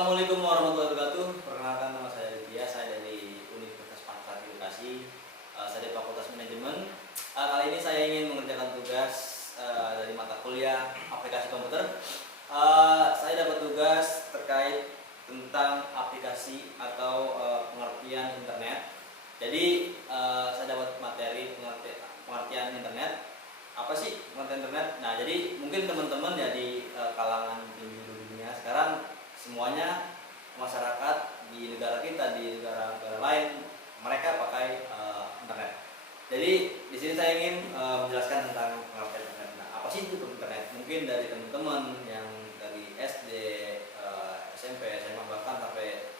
Assalamualaikum warahmatullahi wabarakatuh. Perkenalkan, nama saya Aditya, saya dari Universitas Pancasila Edukasi. Saya dari Fakultas Manajemen. Kali ini saya ingin mengerjakan tugas dari mata kuliah aplikasi komputer. Saya dapat tugas terkait tentang aplikasi atau pengertian internet. Jadi saya dapat materi pengertian internet. Apa sih pengertian internet? Nah, jadi mungkin teman-teman ya di kalangan dunia sekarang semuanya masyarakat di negara kita, di negara-negara lain, mereka pakai internet. Jadi di sini saya ingin menjelaskan tentang pengertian internet. Nah, apa sih itu internet? Mungkin dari teman-teman yang dari SD, SMP, SMA, bahkan sampai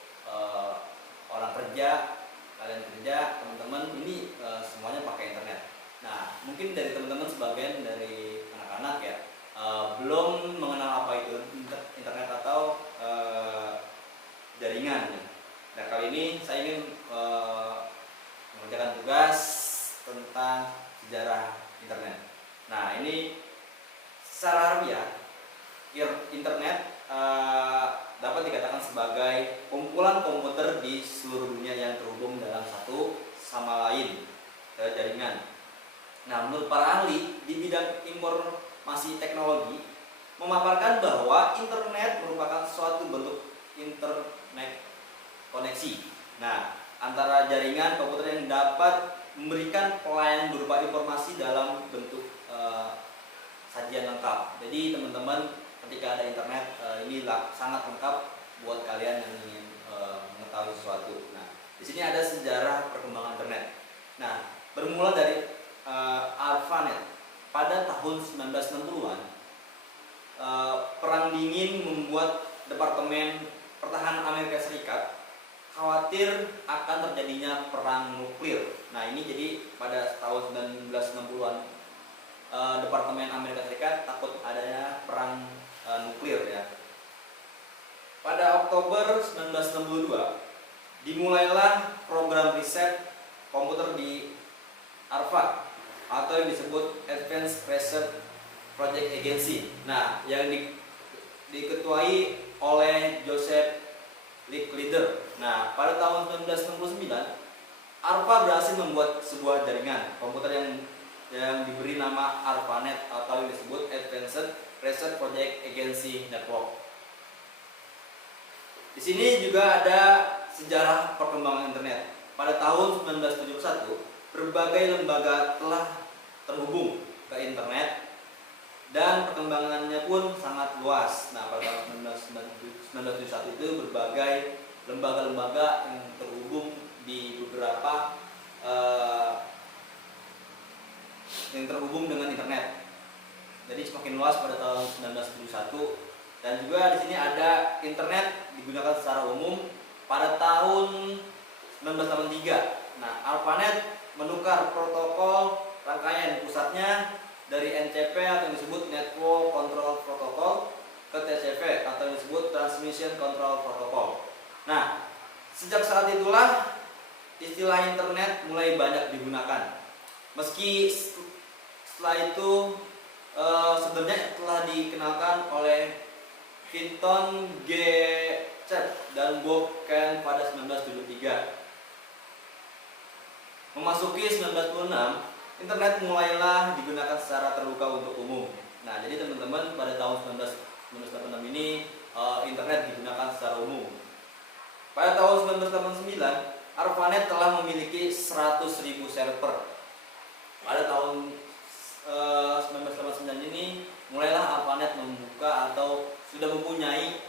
orang kerja, kalian kerja, teman-teman ini semuanya pakai internet. Nah, mungkin dari teman-teman sebagian dari anak-anak ya belum mengenal apa itu internet atau jaringan. Nah, kali ini saya ingin mengerjakan tugas tentang sejarah internet. Nah, ini secara harfiah internet dapat dikatakan sebagai kumpulan komputer di seluruh dunia yang terhubung dalam satu sama lain jaringan. Nah, menurut para ahli di bidang informasi teknologi memaparkan bahwa internet merupakan suatu bentuk internet koneksi. Nah, antara jaringan komputer yang dapat memberikan pelayanan berupa informasi dalam bentuk sajian lengkap. Jadi teman-teman, ketika ada internet ini sangat lengkap buat kalian yang ingin mengetahui sesuatu. Nah, di sini ada sejarah perkembangan internet. Nah, bermula dari ARPANET pada tahun 1960-an. Perang dingin membuat Departemen Pertahanan Amerika Serikat khawatir akan terjadinya perang nuklir. Nah, ini jadi pada tahun 1960-an Departemen Amerika Serikat takut adanya perang nuklir ya. Pada Oktober 1962 dimulailah program riset komputer di ARPA atau yang disebut Advanced Research Project Agency. Nah, yang diketuai oleh Joseph Licklider. Nah, pada tahun 1969 ARPA berhasil membuat sebuah jaringan komputer yang diberi nama ARPANET atau yang disebut Advanced Research Project Agency Network. Di sini juga ada sejarah perkembangan internet. Pada tahun 1971 berbagai lembaga telah terhubung ke internet dan perkembangannya pun sangat luas. Nah, pada tahun 1971 itu berbagai lembaga-lembaga yang terhubung di beberapa yang terhubung dengan internet. Jadi semakin luas pada tahun 1971 dan juga di sini ada internet digunakan secara umum pada tahun 1983. Nah, ARPANET menukar protokol rangkaian pusatnya dari NCP atau yang disebut Network Control Protocol ke TCP atau yang disebut Transmission Control Protocol. Nah, sejak saat itulah istilah internet mulai banyak digunakan. Meski setelah itu sebenarnya telah dikenalkan oleh Vinton G. Cerf dan Bob Kahn pada 1973. Memasuki 1996, internet mulailah digunakan secara terbuka untuk umum. Nah, jadi teman-teman, pada tahun 1986 ini internet digunakan secara umum. Pada tahun 1989, ARPANET telah memiliki 100.000 server. Pada tahun 1989 ini mulailah ARPANET membuka atau sudah mempunyai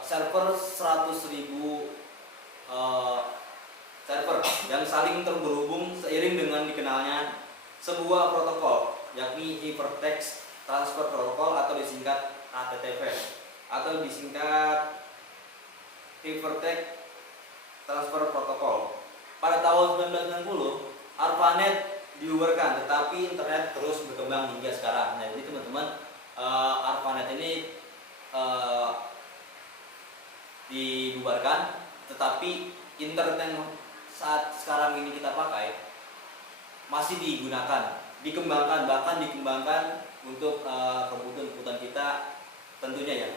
server 100.000 server yang saling terhubung seiring dengan dikenalnya sebuah protokol, yakni Hypertext Transfer Protocol atau disingkat HTTP atau disingkat Hypertext Transfer Protocol. Pada tahun 1990 ARPANET dibubarkan, tetapi internet terus berkembang hingga sekarang. Nah, jadi teman-teman, ARPANET ini dibubarkan, tetapi internet yang saat sekarang ini kita pakai masih digunakan, dikembangkan, bahkan dikembangkan untuk kebutuhan kita tentunya ya.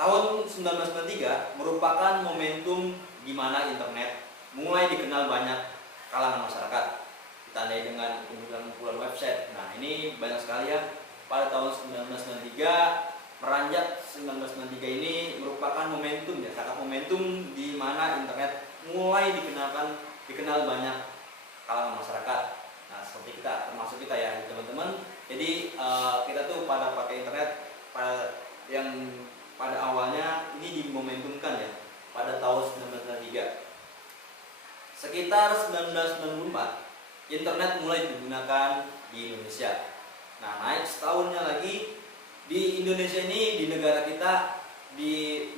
tahun 1993 merupakan momentum di mana internet mulai dikenal banyak kalangan masyarakat, ditandai dengan kumpulan website. Nah, ini banyak sekali ya. Pada tahun 1993, meranjak 1993 ini merupakan momentum ya, sangat momentum di mana internet mulai dikenal banyak kalangan masyarakat. Nah, seperti kita, termasuk kita ya teman-teman. Jadi kita tuh pada pakai internet pada awalnya ini dimomentumkan ya pada tahun 1993. Sekitar 1994 internet mulai digunakan di Indonesia. Nah, naik setahunnya lagi di Indonesia ini, di negara kita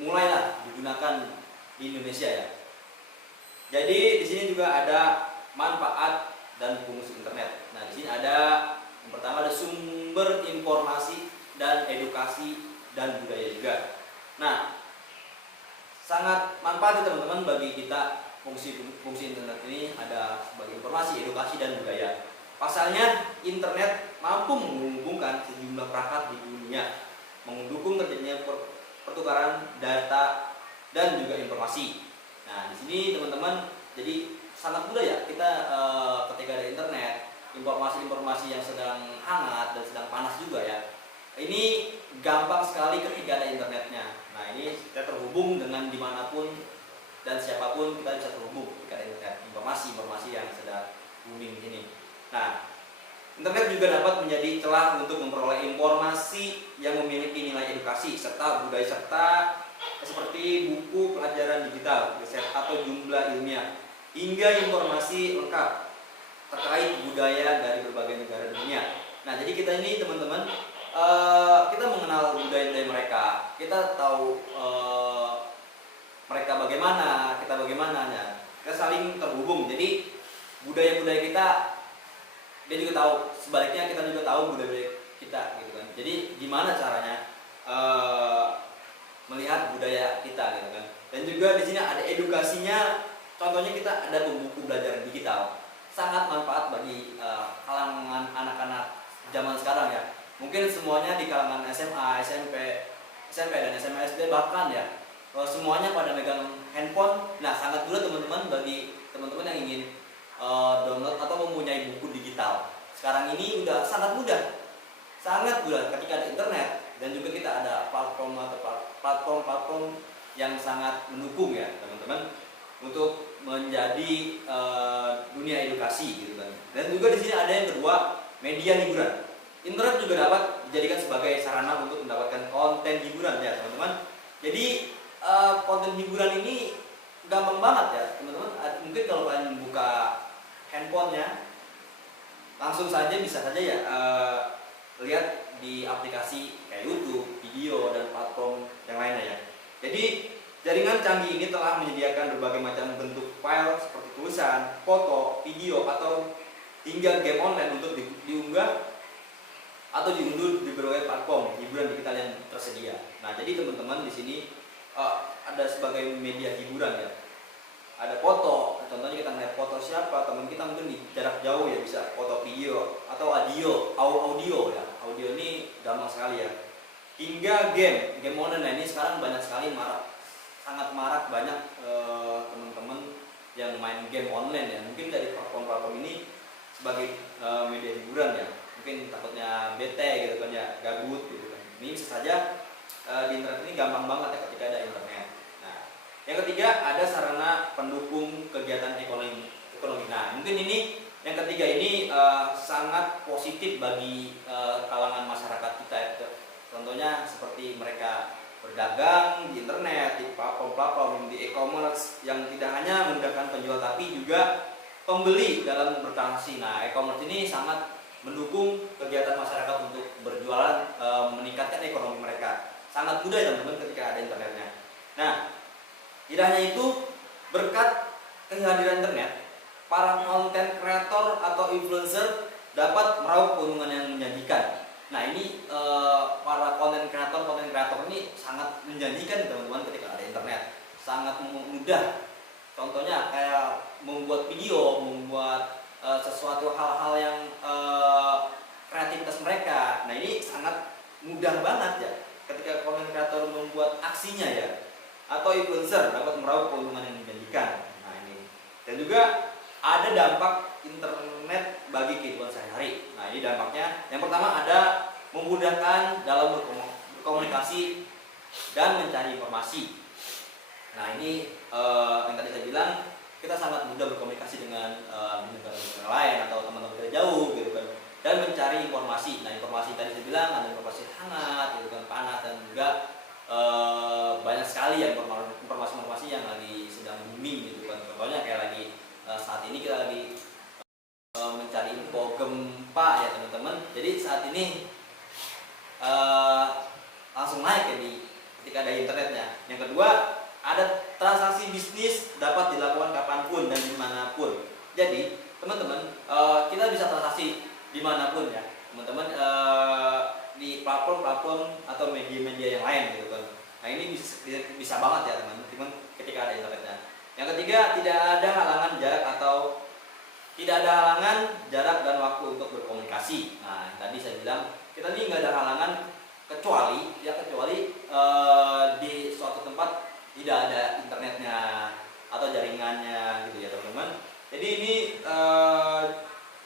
mulailah digunakan di Indonesia ya. Jadi di sini juga ada manfaat dan fungsi internet. Nah, di sini ada yang pertama ada sumber informasi dan edukasi dan budaya juga. Nah, sangat manfaat teman-teman bagi kita. Fungsi internet ini ada sebagai informasi, edukasi, dan budaya. Pasalnya, internet mampu menghubungkan sejumlah perangkat di dunia, mendukung terjadinya pertukaran data dan juga informasi. Nah, di sini teman-teman, jadi sangat mudah ya kita ketika ada internet, informasi-informasi yang sedang hangat dan sedang panas juga ya. Ini gampang sekali ketika ada internetnya. Nah, ini kita terhubung dengan dimanapun dan siapapun kita bisa terhubung ketika ada internet, informasi yang sedang booming ini. Nah, internet juga dapat menjadi celah untuk memperoleh informasi yang memiliki nilai edukasi serta budaya seperti buku pelajaran digital, riset atau jumlah ilmiah, hingga informasi lengkap terkait budaya dari berbagai negara dunia. Nah, jadi kita ini teman-teman, kita mengenal budaya mereka, kita tahu mereka bagaimana, kita bagaimana ya. Kita saling terhubung. Jadi budaya-budaya kita dia juga tahu, sebaliknya kita juga tahu budaya kita gitu kan. Jadi gimana caranya melihat budaya kita gitu kan. Dan juga di sini ada edukasinya. Contohnya kita ada buku belajar digital. Sangat manfaat bagi kalangan anak-anak zaman sekarang ya. Mungkin semuanya di kalangan SMA, SMP dan SMA SD bahkan ya. Semuanya pada megang handphone. Nah, sangat mudah teman-teman bagi teman-teman yang ingin download atau mempunyai buku digital. Sekarang ini udah sangat mudah ketika ada internet, dan juga kita ada platform yang sangat mendukung ya teman-teman untuk menjadi dunia edukasi gitu kan. Dan juga di sini ada yang kedua, media hiburan. Internet juga dapat dijadikan sebagai sarana untuk mendapatkan konten hiburan ya teman-teman. Jadi konten hiburan ini gampang banget ya teman-teman. Mungkin kalau kalian buka handphonenya, langsung saja bisa saja ya lihat di aplikasi kayak YouTube, video, dan platform yang lainnya ya. Jadi jaringan canggih ini telah menyediakan berbagai macam bentuk file seperti tulisan, foto, video, atau hingga game online untuk diunggah atau diunduh di berbagai platform hiburan digital yang tersedia. Nah, jadi teman-teman di sini ada sebagai media hiburan ya. Ada foto, contohnya kita ngeliat foto siapa teman kita mungkin di jarak jauh ya, bisa foto, video, atau audio ya. Audio ini gampang sekali ya. Hingga game online. Nah, ini sekarang banyak sekali sangat marak banyak teman-teman yang main game online ya. Mungkin dari platform ini sebagai media hiburan ya. Mungkin takutnya bete gitu kan ya, gabut gitu kan. Ini bisa saja di internet ini gampang banget ya ketika ada internet. Nah, yang ketiga ada sarana pendukung kegiatan ekonomi. Nah, mungkin ini yang ketiga ini sangat positif bagi kalangan masyarakat kita ya. Contohnya seperti mereka berdagang di internet, di platform di e-commerce yang tidak hanya memudahkan penjual tapi juga pembeli dalam bertransaksi. Nah, e-commerce ini sangat mendukung kegiatan masyarakat untuk berjualan, meningkatkan ekonomi mereka. Sangat mudah ya teman-teman ketika ada internetnya. Nah, tidak hanya itu, berkat kehadiran internet, para konten kreator atau influencer dapat meraup keuntungan yang menjanjikan. Nah, ini para konten kreator ini sangat menjanjikan teman-teman ketika ada internet. Sangat mudah. Contohnya kayak membuat video, membuat sesuatu hal-hal yang kreativitas mereka. Nah, ini sangat mudah banget ya. ketika konten kreator membuat aksinya ya, atau influencer dapat meraup keuntungan yang menjanjikan. Nah ini, dan juga ada dampak internet bagi kehidupan sehari-hari. Nah ini dampaknya, yang pertama ada memudahkan dalam berkomunikasi dan mencari informasi. Nah ini yang tadi saya bilang, kita sangat mudah berkomunikasi dengan negara-negara lain atau teman-teman kita jauh gitu kan, dan mencari informasi. Nah informasi tadi saya bilang ada informasi hangat gitu kan, panas, dan juga banyak sekali ya informasi-informasi yang lagi sedang booming gitu kan. Contohnya kayak lagi saat ini kita lagi mencari info gempa ya teman-teman. Jadi saat ini langsung naik ya ketika ada internetnya. Yang kedua, ada transaksi bisnis dapat dilakukan kapanpun dan dimanapun. Jadi teman-teman, kita bisa transaksi dimanapun ya teman-teman, di platform-platform atau media-media yang lain gitu kan. Nah ini bisa banget ya teman-teman ketika ada internetnya. Yang ketiga, tidak ada halangan jarak dan waktu untuk berkomunikasi. Nah tadi saya bilang, kita ini nggak ada halangan kecuali di suatu tempat tidak ada internetnya atau jaringannya gitu ya teman-teman. Jadi ini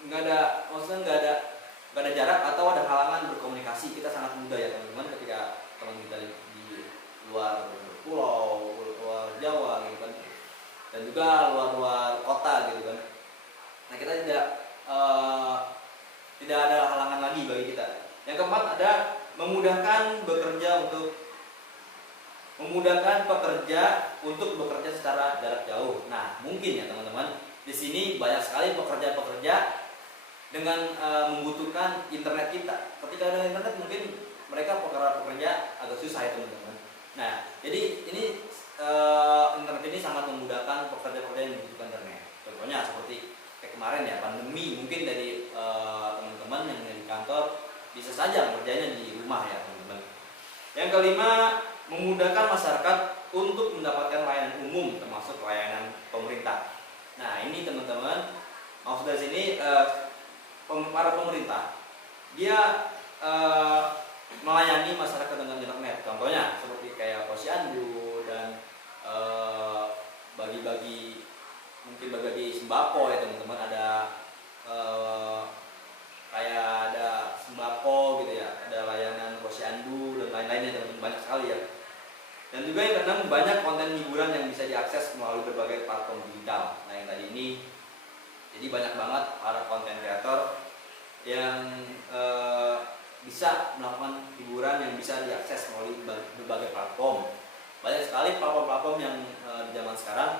nggak ada jarak atau ada halangan berkomunikasi. Kita sangat mudah ya teman-teman ketika teman kita di luar pulau, luar Jawa gitu kan, dan juga luar kota gitu kan. Nah kita tidak ada halangan lagi bagi kita. Yang keempat ada memudahkan pekerja untuk bekerja secara jarak jauh. Nah mungkin ya teman-teman, di sini banyak sekali pekerja-pekerja dengan membutuhkan internet kita. Ketika ada internet mungkin mereka pekerja agak susah ya teman-teman. Nah jadi ini internet ini sangat memudahkan pekerja-pekerja yang membutuhkan internet. Contohnya seperti kayak kemarin ya, pandemi, mungkin dari teman-teman yang di kantor bisa saja kerjanya di rumah ya teman-teman. Yang kelima, memudahkan masyarakat untuk mendapatkan layanan umum termasuk layanan pemerintah. Nah ini teman-teman, maksud dari sini para pemerintah dia melayani masyarakat dengan internet. Contohnya seperti kayak posyandu dan bagi-bagi sembako ya teman-teman. Ada kayak ada sembako gitu ya, ada layanan posyandu dan lain-lainnya teman-teman, banyak sekali ya. Dan juga yang keenam, banyak konten hiburan yang bisa diakses melalui berbagai platform digital. Nah yang tadi ini, jadi banyak banget para konten kreator yang bisa melakukan hiburan yang bisa diakses melalui berbagai platform. Banyak sekali platform-platform yang di zaman sekarang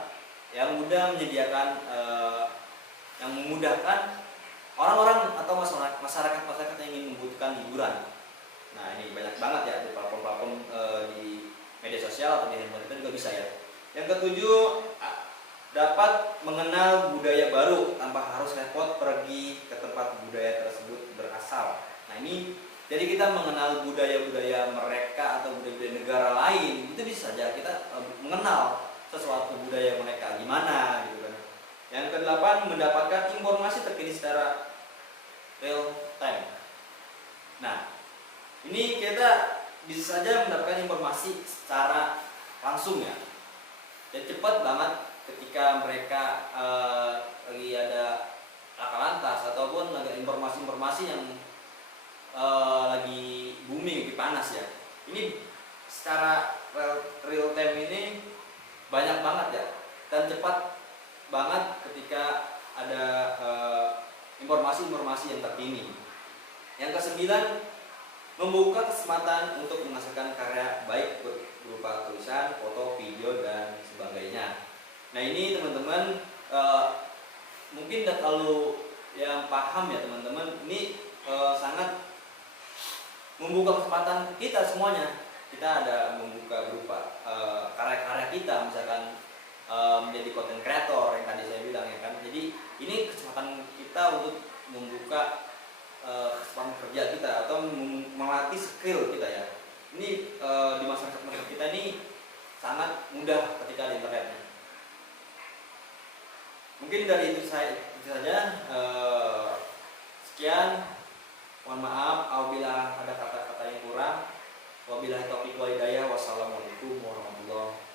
yang mudah menyediakan, yang memudahkan orang-orang atau masyarakat yang ingin membutuhkan hiburan. Nah ini banyak banget ya di platform-platform di media sosial atau di handphone kita juga bisa ya. Yang ketujuh, dapat mengenal budaya baru tanpa harus repot pergi ke tempat budaya tersebut berasal. Nah ini, jadi kita mengenal budaya-budaya mereka atau budaya-budaya negara lain, itu bisa saja kita mengenal sesuatu budaya mereka gimana gitu kan. Yang kedelapan, mendapatkan informasi terkini secara real time. Nah ini kita bisa saja mendapatkan informasi secara langsung ya, dan cepat banget ketika mereka lagi ada laka lantas ataupun ada informasi-informasi yang lagi booming, lagi panas ya. Ini secara real time ini banyak banget ya, dan cepat banget ketika ada informasi-informasi yang terkini. Yang kesembilan, membuka kesempatan untuk menghasilkan karya baik berupa tulisan, foto, video, dan sebagainya. Nah ini teman-teman, mungkin kalau yang paham ya teman-teman, ini sangat membuka kesempatan kita semuanya. Kita ada membuka berupa karya-karya kita, misalkan menjadi content creator yang tadi saya bilang ya kan. Jadi ini kesempatan kita untuk membuka kesempatan kerja kita atau melatih skill kita ya. Ini di masyarakat kita ini sangat mudah ketika ada internetnya. Mungkin dari itu saja. Sekian. Mohon maaf apabila ada kata-kata yang kurang. Wabillahi taufiq wal hidayah. Wassalamualaikum warahmatullahi